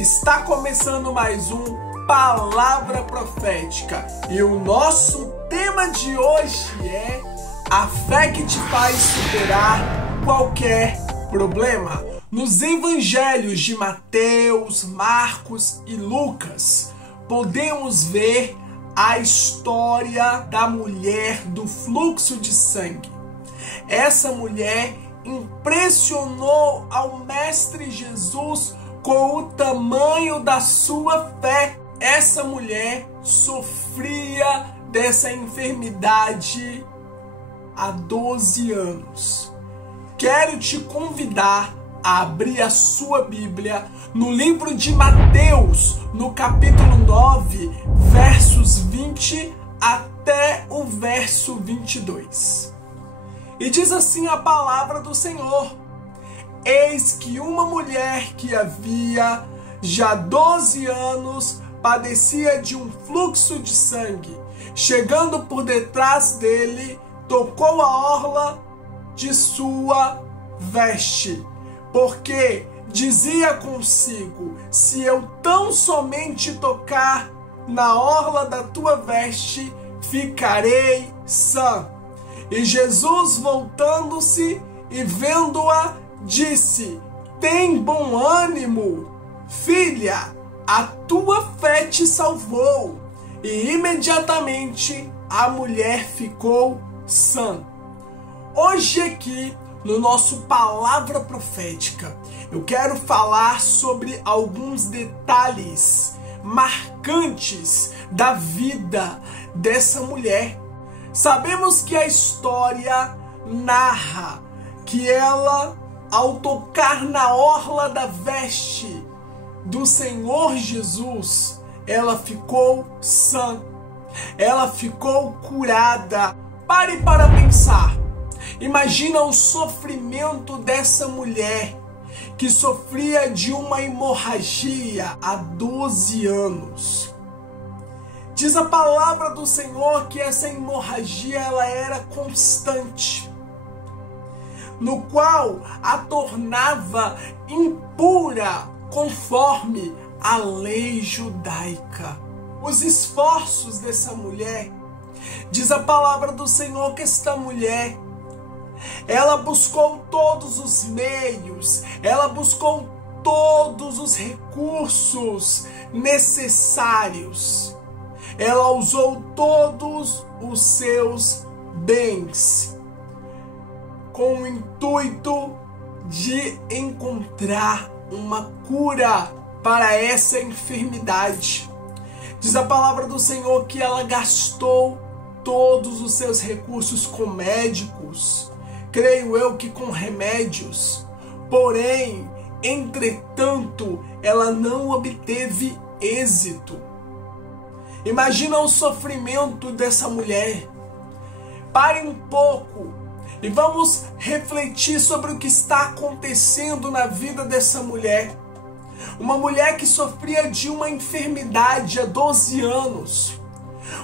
Está começando mais um Palavra Profética e o nosso tema de hoje é a fé que te faz superar qualquer problema. Nos evangelhos de Mateus, Marcos e Lucas, podemos ver a história da mulher do fluxo de sangue. Essa mulher impressionou ao Mestre Jesus com o tamanho da sua fé. Essa mulher sofria dessa enfermidade há 12 anos. Quero te convidar a abrir a sua Bíblia no livro de Mateus, no capítulo 9, versos 20 até o verso 22. E diz assim a palavra do Senhor: Eis que uma mulher que havia já 12 anos padecia de um fluxo de sangue, chegando por detrás dele, tocou a orla de sua veste, porque dizia consigo: se eu tão somente tocar na orla da tua veste, ficarei sã. E Jesus, voltando-se e vendo-a, disse: tem bom ânimo, filha, a tua fé te salvou. E imediatamente a mulher ficou sã. Hoje aqui, no nosso Palavra Profética, eu quero falar sobre alguns detalhes marcantes da vida dessa mulher. Sabemos que a história narra que ela, ao tocar na orla da veste do Senhor Jesus, ela ficou sã, ela ficou curada. Pare para pensar. Imagina o sofrimento dessa mulher que sofria de uma hemorragia há 12 anos. Diz a palavra do Senhor que essa hemorragia ela era constante, no qual a tornava impura conforme a lei judaica. Os esforços dessa mulher, diz a palavra do Senhor que esta mulher, ela buscou todos os meios, ela buscou todos os recursos necessários. Ela usou todos os seus bens com o intuito de encontrar uma cura para essa enfermidade. Diz a palavra do Senhor que ela gastou todos os seus recursos com médicos, creio eu que com remédios, porém, entretanto, ela não obteve êxito. Imagina o sofrimento dessa mulher. Pare um pouco e vamos refletir sobre o que está acontecendo na vida dessa mulher. Uma mulher que sofria de uma enfermidade há 12 anos.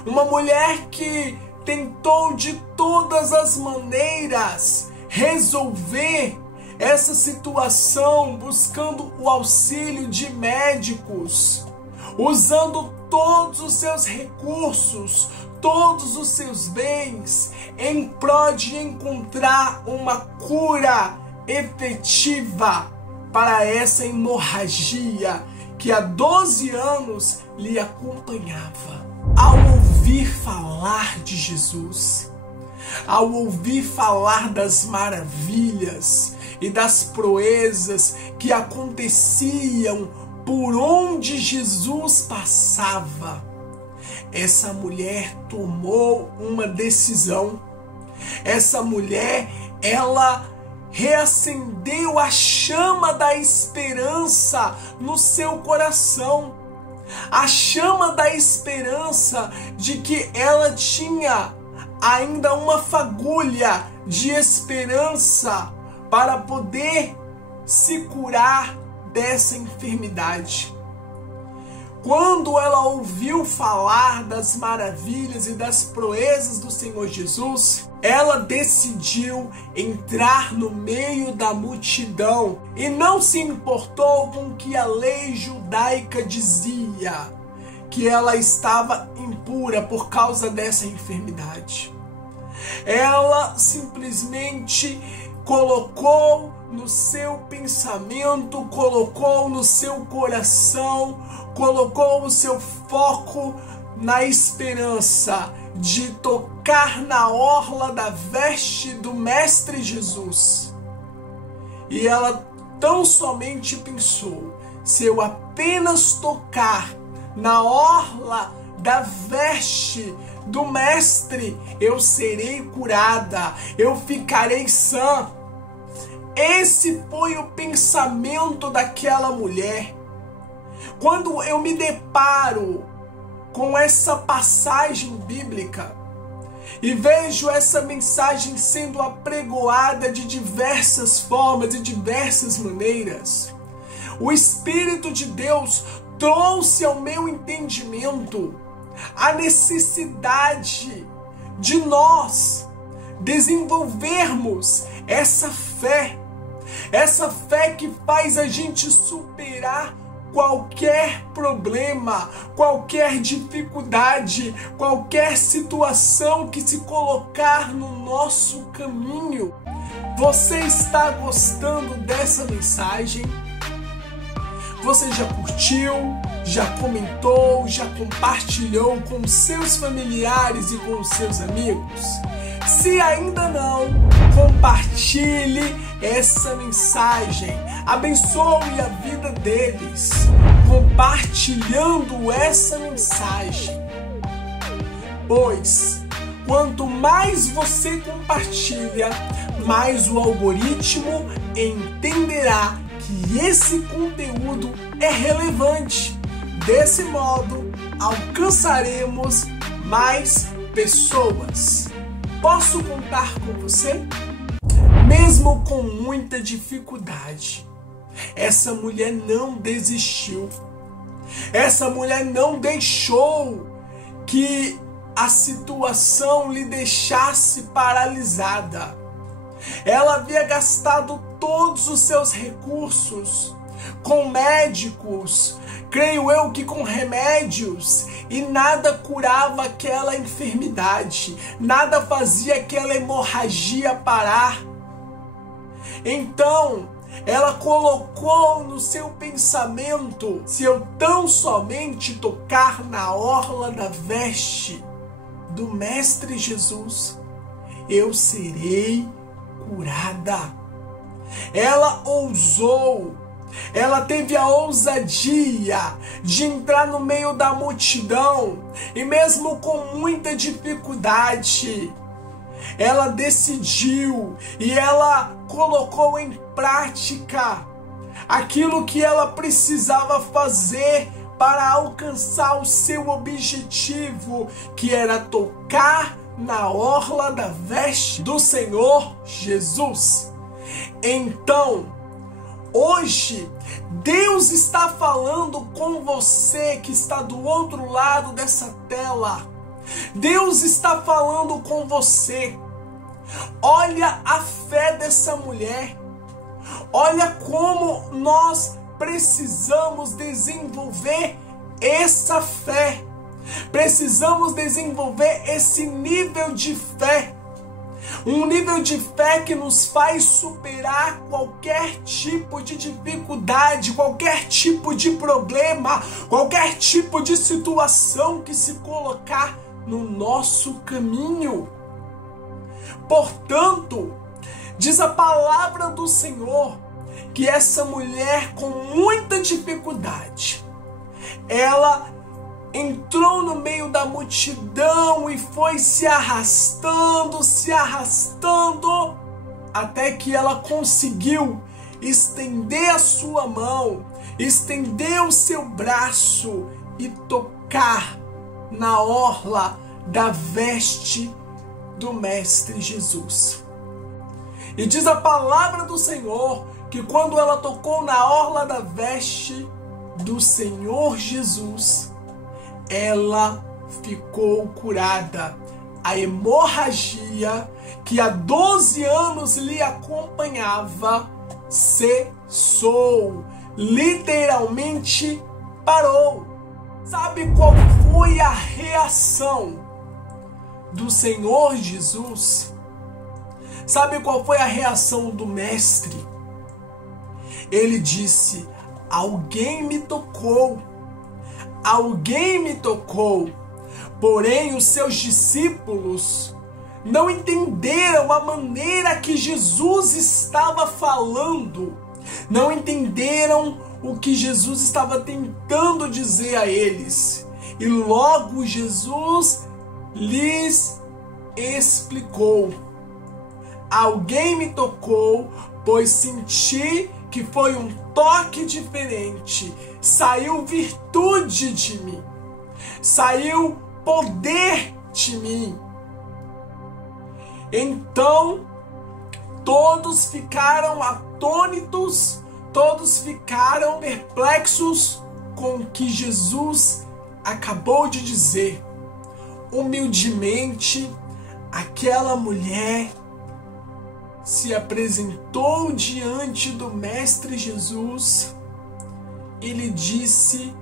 Uma mulher que tentou de todas as maneiras resolver essa situação, buscando o auxílio de médicos, usando todos os seus recursos, todos os seus bens, em prol de encontrar uma cura efetiva para essa hemorragia que há 12 anos lhe acompanhava. Ao ouvir falar de Jesus, ao ouvir falar das maravilhas e das proezas que aconteciam por onde Jesus passava, essa mulher tomou uma decisão. Essa mulher, ela reacendeu a chama da esperança no seu coração. A chama da esperança de que ela tinha ainda uma fagulha de esperança para poder se curar dessa enfermidade. quando ela ouviu falar das maravilhas e das proezas do Senhor Jesus, ela decidiu entrar no meio da multidão e não se importou com o que a lei judaica dizia, que ela estava impura por causa dessa enfermidade. Ela simplesmente colocou no seu pensamento, colocou no seu coração, colocou o seu foco na esperança de tocar na orla da veste do Mestre Jesus. E ela tão somente pensou: se eu apenas tocar na orla da veste do Mestre, eu serei curada, eu ficarei sã. Esse foi o pensamento daquela mulher. Quando eu me deparo com essa passagem bíblica e vejo essa mensagem sendo apregoada de diversas formas e diversas maneiras, o Espírito de Deus trouxe ao meu entendimento a necessidade de nós desenvolvermos essa fé que faz a gente superar qualquer problema, qualquer dificuldade, qualquer situação que se colocar no nosso caminho. Você está gostando dessa mensagem? Você já curtiu, já comentou, já compartilhou com seus familiares e com seus amigos? Se ainda não, compartilhe essa mensagem, abençoe a vida deles, compartilhando essa mensagem. Pois, quanto mais você compartilha, mais o algoritmo entenderá que esse conteúdo é relevante. Desse modo, alcançaremos mais pessoas. Posso contar com você? Mesmo com muita dificuldade, essa mulher não desistiu. Essa mulher não deixou que a situação lhe deixasse paralisada. Ela havia gastado todos os seus recursos com médicos, creio eu que com remédios, e nada curava aquela enfermidade, nada fazia aquela hemorragia parar. Então, ela colocou no seu pensamento: se eu tão somente tocar na orla da veste do Mestre Jesus, eu serei curada. Ela ousou, ela teve a ousadia de entrar no meio da multidão e mesmo com muita dificuldade, ela decidiu e ela colocou em prática aquilo que ela precisava fazer para alcançar o seu objetivo, que era tocar na orla da veste do Senhor Jesus. Então, hoje, Deus está falando com você que está do outro lado dessa tela. Deus está falando com você. Olha a fé dessa mulher. Olha como nós precisamos desenvolver essa fé. Precisamos desenvolver esse nível de fé. Um nível de fé que nos faz superar qualquer tipo de dificuldade, qualquer tipo de problema, qualquer tipo de situação que se colocar no nosso caminho. Portanto, diz a palavra do Senhor que essa mulher com muita dificuldade, ela entrou no meio da multidão e foi se arrastando, até que ela conseguiu estender a sua mão, estender o seu braço e tocar na orla da veste do Mestre Jesus. E diz a palavra do Senhor que quando ela tocou na orla da veste, do Senhor Jesus, ela ficou curada. A hemorragia que há 12 anos lhe acompanhava cessou, literalmente parou. Sabe qual foi a reação do Senhor Jesus? Sabe qual foi a reação do mestre? Ele disse: alguém me tocou, alguém me tocou. Porém, os seus discípulos não entenderam a maneira que Jesus estava falando, não entenderam o que Jesus estava tentando dizer a eles. E logo Jesus lhes explicou: alguém me tocou, pois senti que foi um toque diferente. Saiu virtude de mim, saiu poder de mim. Então todos ficaram atônitos, todos ficaram perplexos com o que Jesus acabou de dizer. Humildemente, aquela mulher se apresentou diante do Mestre Jesus e lhe disse: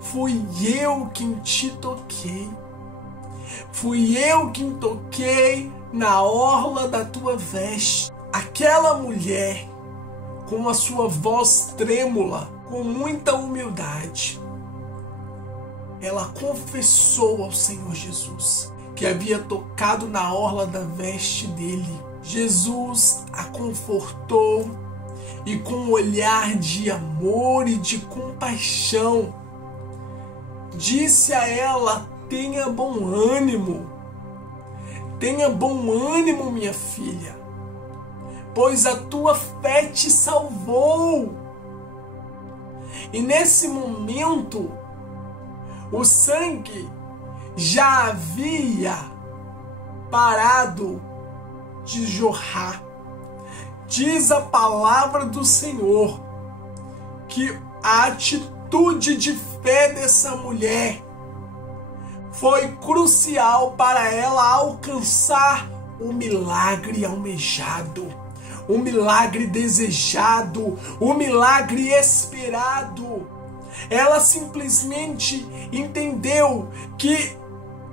fui eu quem te toquei, fui eu quem toquei na orla da tua veste. Aquela mulher, com a sua voz trêmula, com muita humildade, ela confessou ao Senhor Jesus que havia tocado na orla da veste dele. Jesus a confortou e, com um olhar de amor e de compaixão, disse a ela: tenha bom ânimo, minha filha, pois a tua fé te salvou. E nesse momento, o sangue já havia parado de jorrar. Diz a palavra do Senhor que a atitude de fé dessa mulher foi crucial para ela alcançar o milagre almejado, o milagre desejado, o milagre esperado. Ela simplesmente entendeu que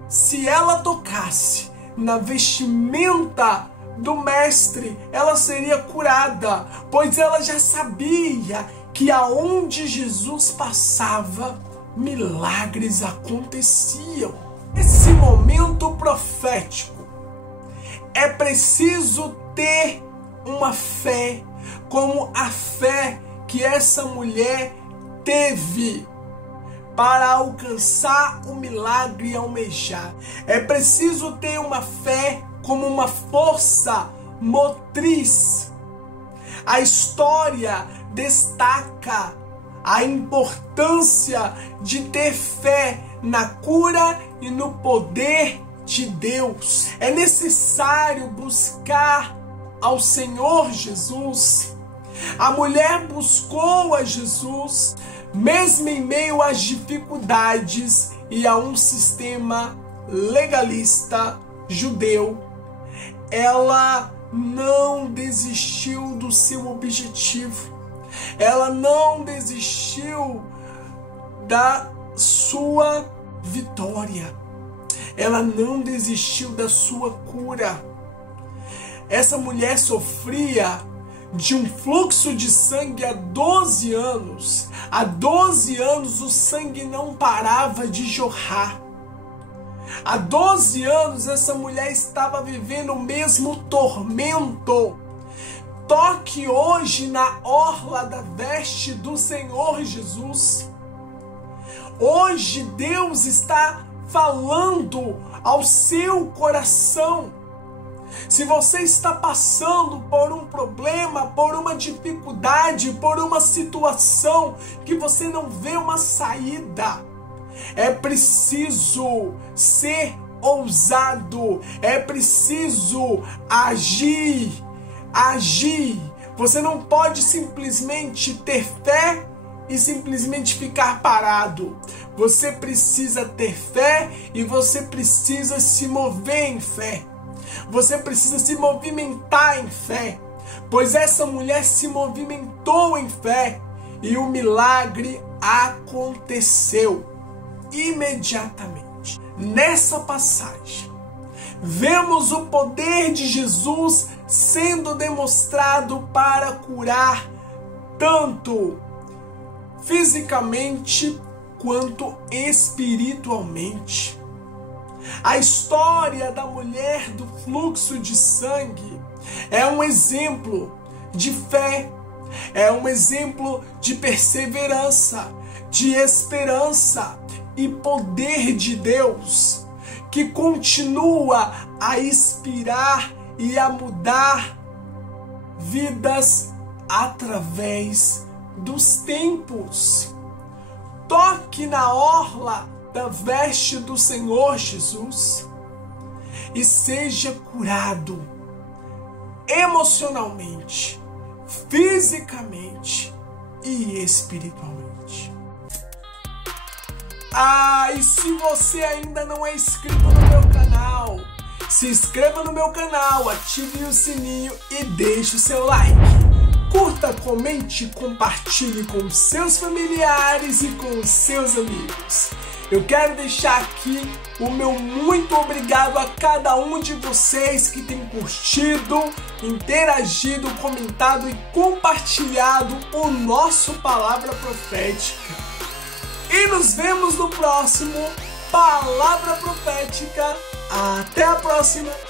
se ela tocasse na vestimenta do mestre, ela seria curada, pois ela já sabia que aonde Jesus passava, milagres aconteciam. Nesse momento profético, é preciso ter uma fé como a fé que essa mulher teve para alcançar o milagre almejado. É preciso ter uma fé como uma força motriz. A história destaca a importância de ter fé na cura e no poder de Deus. É necessário buscar ao Senhor Jesus. A mulher buscou a Jesus, mesmo em meio às dificuldades e a um sistema legalista judeu. Ela não desistiu do seu objetivo. Ela não desistiu da sua vitória. Ela não desistiu da sua cura. Essa mulher sofria de um fluxo de sangue há 12 anos. Há 12 anos o sangue não parava de jorrar. Há 12 anos essa mulher estava vivendo o mesmo tormento. Toque hoje na orla da veste do Senhor Jesus. Hoje Deus está falando ao seu coração. Se você está passando por um problema, por uma dificuldade, por uma situação que você não vê uma saída, é preciso ser ousado, é preciso agir. Você não pode simplesmente ter fé e simplesmente ficar parado. Você precisa ter fé e você precisa se mover em fé. Você precisa se movimentar em fé, pois essa mulher se movimentou em fé e o milagre aconteceu imediatamente. Nessa passagem, vemos o poder de Jesus sendo demonstrado para curar tanto fisicamente quanto espiritualmente. A história da mulher do fluxo de sangue é um exemplo de fé, é um exemplo de perseverança, de esperança e poder de Deus, que continua a inspirar e a mudar vidas através dos tempos. Toque na orla da veste do Senhor Jesus e seja curado emocionalmente, fisicamente e espiritualmente. E se você ainda não é inscrito no meu canal, se inscreva no meu canal, ative o sininho e deixe o seu like. Curta, comente, compartilhe com seus familiares e com seus amigos. Eu quero deixar aqui o meu muito obrigado a cada um de vocês que tem curtido, interagido, comentado e compartilhado o nosso Palavra Profética. E nos vemos no próximo Palavra Profética. Até a próxima!